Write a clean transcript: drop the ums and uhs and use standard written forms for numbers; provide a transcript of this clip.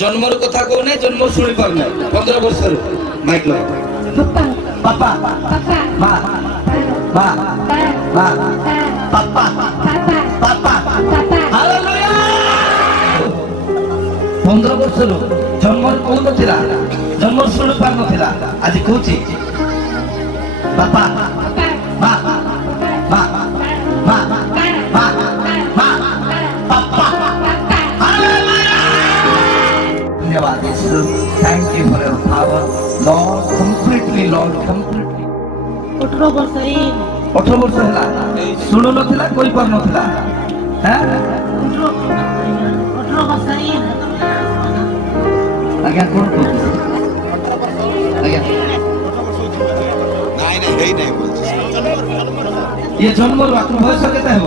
জন্মর কথা কও নাই, জন্ম শুনি পার নাই। 15 বছর মাইক লাও। পাপা মা মা মা পাপা পাপা হালেলুয়া। 15 বছর জন্মর কোন নথিলা, জন্ম শুনি পার নথিলা। আজ কହୁଛି বাপা মা মা মা মা মা পাপা হালেলুয়া। ধন্যবাদ Yeshu, thank you for your power Lord, completely Lord, completely. 18 ବର୍ଷ ଏଇ 18 ବର୍ଷ ହେଲା ଶୁଣୁ ନଥିଲା, କହି ପାରୁ ନଥିଲା। ହାଁ 18 ବର୍ଷ ଏଇ ଆଜ୍ଞା କୋଣ କହୁଛି ଆଜ୍ଞା ନାଇଁ ନାଇଁ ହେଇ ନାଇଁ ବୋଲଛି ଇଏ ଜନ୍ମରୁ ଆକୁ ବୟସ କେତେ ହେବ?